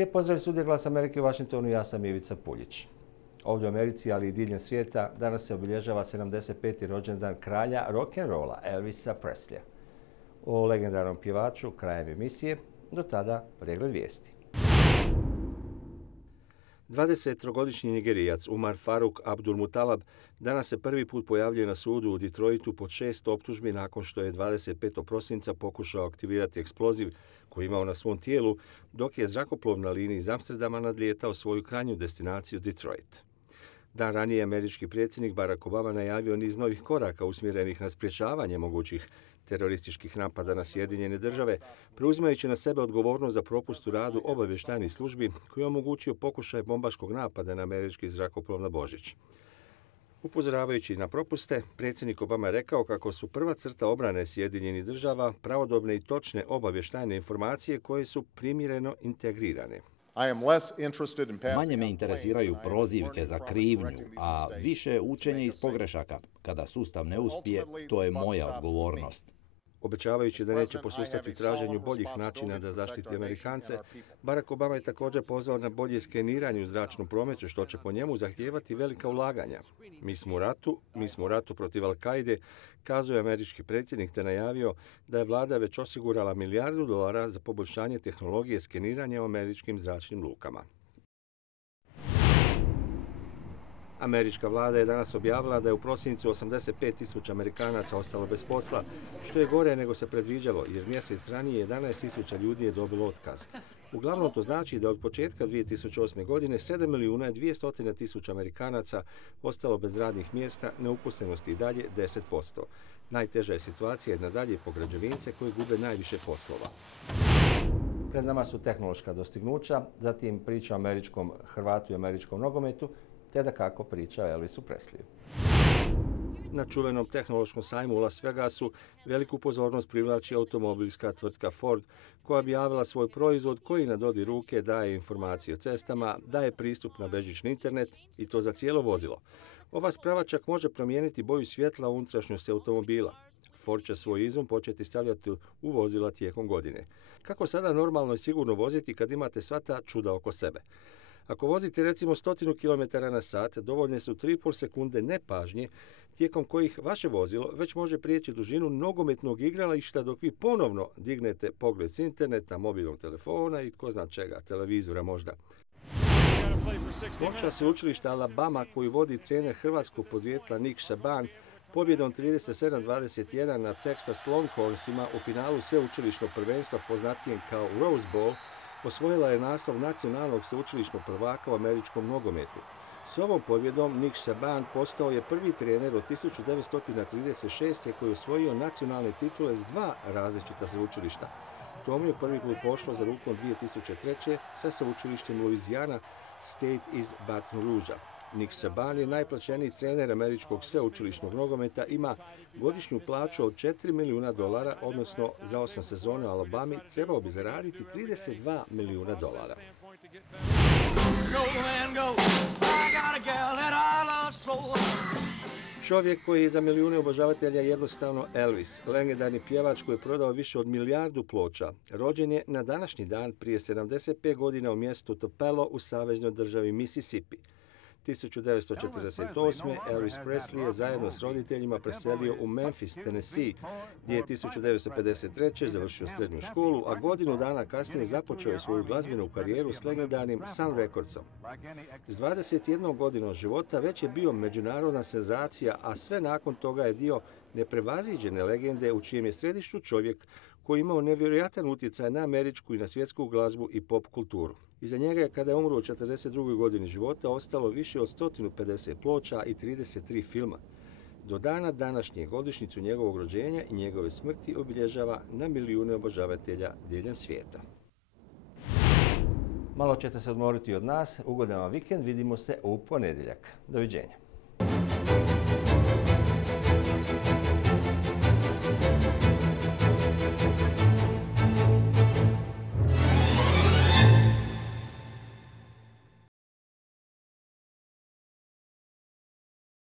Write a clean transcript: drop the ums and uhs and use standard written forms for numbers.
Lijep pozdrav iz studija Glas Amerike u Washingtonu, ja sam Ivica Puljić. Ovdje u Americi, ali i diljem svijeta, danas se obilježava 75. rođendan kralja rock'n'rolla Elvisa Presleya. O legendarnom pjevaču krajem emisije, do tada pregled vijesti. 23-godišnji Nigerijac Umar Faruk Abdulmutalab danas se prvi put pojavljuje na sudu u Detroitu pod 6 optužbi nakon što je 25. prosinca pokušao aktivirati eksploziv koji je imao na svom tijelu dok je zrakoplov na liniji iz Amsterdama nadlijetao svoju krajnju destinaciju Detroit. Dan ranije američki predsjednik Barack Obama najavio niz novih koraka usmjerenih na sprječavanje mogućih terorističkih napada na Sjedinjene države, preuzimajući na sebe odgovornost za propust u radu obavještajnih službi koji je omogućio pokušaj bombaškog napada na američki zrakoplov na Božić. Upozoravajući na propuste, predsjednik Obama je rekao kako su prva crta obrane Sjedinjenih država pravodobne i točne obavještajne informacije koje su primjereno integrirane. Manje me interesiraju prozivke za krivnju, a više učenje iz pogrešaka. Kada sustav ne uspije, to je moja odgovornost. Obećavajući da neće posustati traženju boljih načina da zaštiti Amerikance, Barack Obama je također pozvao na bolje skeniranje u zračnom prometu, što će po njemu zahtijevati velika ulaganja. Mi smo u ratu protiv Al-Kaide, kazao je američki predsjednik te najavio da je vlada već osigurala $1 milijardu za poboljšanje tehnologije skeniranja u američkim zračnim lukama. Američka vlada je danas objavila da je u prosincu 85.000 Amerikanaca ostalo bez posla, što je gore nego se predviđalo, jer mjesec ranije 11.000 ljudi je dobilo otkaz. Uglavnom to znači da od početka 2008. godine 7.200.000 Amerikanaca ostalo bez radnih mjesta, neuposlenosti i dalje 10%. Najteža je situacija nadalje po građevince koji gube najviše poslova. Pred nama su tehnološka dostignuća, zatim priča o američkom Hrvatu i američkom nogometu, te da kako priča o Elvisu Presleyu. Na čuvenom tehnološkom sajmu u Las Vegasu veliku pozornost privlači automobilska tvrtka Ford, koja je objavila svoj proizvod koji na dodir ruke daje informacije o cestama, daje pristup na bežični internet i to za cijelo vozilo. Ova sprava čak može promijeniti boju svjetla u unutrašnjosti automobila. Ford će svoj izum početi stavljati u vozila tijekom godine. Kako sada normalno i sigurno voziti kad imate sva ta čuda oko sebe? Ako vozite recimo 100 km na sat, dovoljne su 3,5 sekunde nepažnje, tijekom kojih vaše vozilo već može prijeći dužinu nogometnog igrališta dok vi ponovno dignete pogled s interneta, mobilnog telefona i tko zna čega, televizora možda. Momčad sveučilišta Alabama koju vodi trener hrvatskog podrijetla Nick Saban pobjedom 37-21 na Texas Longhornsima u finalu sveučilišnog prvenstva poznatijem kao Rose Bowl osvojila je naslov nacionalnog sveučilišnog prvaka u američkom nogometu. S ovom pobjedom Nick Saban postao je prvi trener od 1936. koji je osvojio nacionalne titule s 2 različita sveučilišta. To mu je prvi put pošlo za rukom 2003. sa sveučilištem Louisiana State iz Baton Rougea. Nick Saban je najplaćeniji trener američkog sveučilišnog nogometa, ima godišnju plaću od $4 milijuna, odnosno za 8 sezona u Alabami trebao bi zaraditi $32 milijuna. Čovjek koji je za milijune obožavatelja jednostavno Elvis, legendarni pjevač koji je prodao više od 1 milijardu ploča, rođen je na današnji dan prije 75 godina u mjestu Tupelo u saveznoj državi Mississippi. 1948. Elvis Presley je zajedno s roditeljima preselio u Memphis, Tennessee, gdje je 1953. završio srednju školu, a godinu dana kasnije započeo svoju glazbenu karijeru s legendarnim Sun Recordsom. S 21 godinom života već je bio međunarodna senzacija, a sve nakon toga je dio neprevaziđene legende u čijem je središtu čovjek koji je imao nevjerojatan utjecaj na američku i na svjetsku glazbu i pop kulturu. Iza njega je, kada je umro u 42. godini života, ostalo više od 150 ploča i 33 filma. Do dana današnje godišnjicu njegovog rođenja i njegove smrti obilježava na milijune obožavatelja diljem svijeta. Malo ćete se odmoriti od nas, ugodan vam vikend, vidimo se u ponedjeljak. Doviđenja.